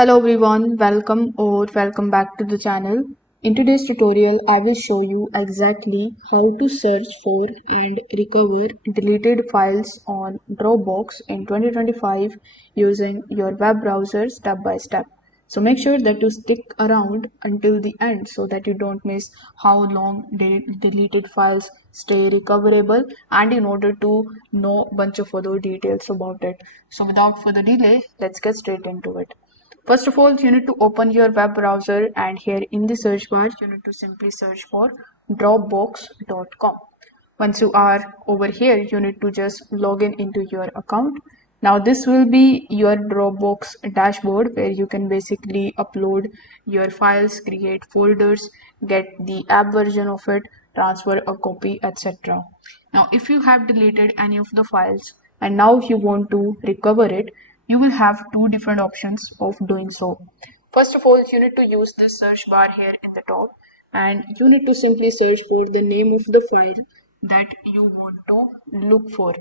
Hello everyone, welcome back to the channel. In today's tutorial, I will show you exactly how to search for and recover deleted files on Dropbox in 2025 using your web browser step by step. So make sure that you stick around until the end so that you don't miss how long deleted files stay recoverable and in order to know a bunch of other details about it. So without further delay, let's get straight into it. First of all, you need to open your web browser and here in the search bar, you need to simply search for dropbox.com. Once you are over here, you need to just log in into your account. Now this will be your Dropbox dashboard where you can basically upload your files, create folders, get the app version of it, transfer a copy, etc. Now if you have deleted any of the files and now you want to recover it, you will have two different options of doing so. First of all, you need to use this search bar here in the top and you need to simply search for the name of the file that you want to look for.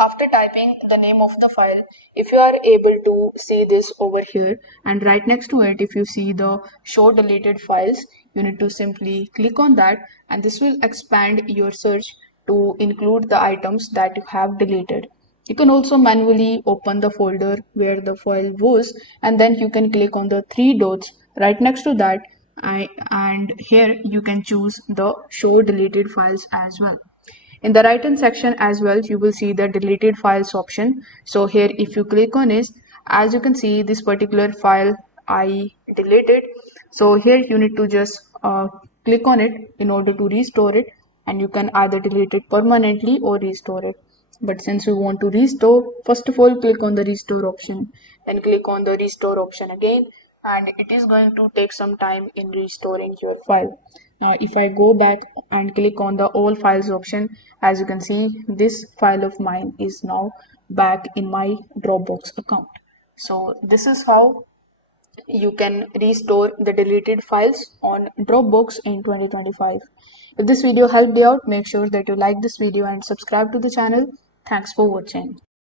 After typing the name of the file, if you are able to see this over here and right next to it, if you see the show deleted files, you need to simply click on that and this will expand your search to include the items that you have deleted. You can also manually open the folder where the file was and then you can click on the three dots right next to that and here you can choose the show deleted files as well. In the right hand section as well, you will see the deleted files option. So here if you click on it, as you can see this particular file I deleted. So here you need to just click on it in order to restore it and you can either delete it permanently or restore it. But since we want to restore, first of all click on the restore option, then click on the restore option again and it is going to take some time in restoring your file. Now if I go back and click on the all files option, as you can see this file of mine is now back in my Dropbox account. So this is how you can restore the deleted files on Dropbox in 2025. If this video helped you out, make sure that you like this video and subscribe to the channel. Thanks for watching.